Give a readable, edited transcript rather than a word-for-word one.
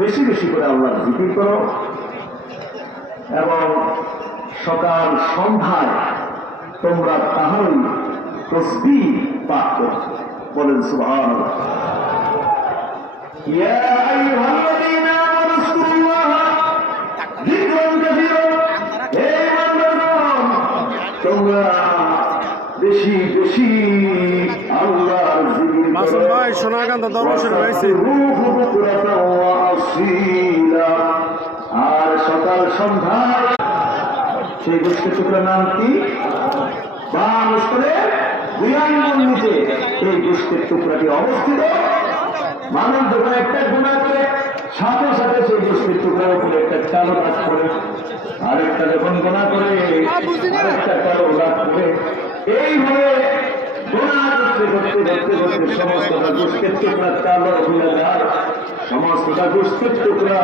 বেশি বেশি করে আল্লাহ জিকির করো এবং সকাল সন্ধ্যায় তোমরা তাহলে তসবিহ পাঠ করো। বলেন সুবহানাল্লাহ। ইয়া আইয়ুহাল্লাযীনা আমানু যকুরুল্লাহা যিকরান কাসীরা। হে মুমিনগণ, তোমরা বেশি বেশি আল্লাহর জিকির করো। মাসুম ভাই সোনাগান্ধা দরবারে রয়েছে। আর সকাল সন্ধ্যায় সেই গোষ্ঠীর টুকরার নাম কি? বাম স্তরে নিচে এই গোষ্ঠীর টুকরাটি অবস্থিত। মানুষ যখন একটা গুণা করে সাথে সাথে সেই গোষ্ঠীর টুকরার উপরে একটা কালো কাজ করে, আরেকটা যখন গোনা করে আরেকটা কালো কাজ করে, এইভাবে গোনা করতে করতে করতে করতে সমস্তটা গোষ্ঠীর টুকরা কালো হয়ে যায়। সমস্তটা গোষ্ঠীর টুকরা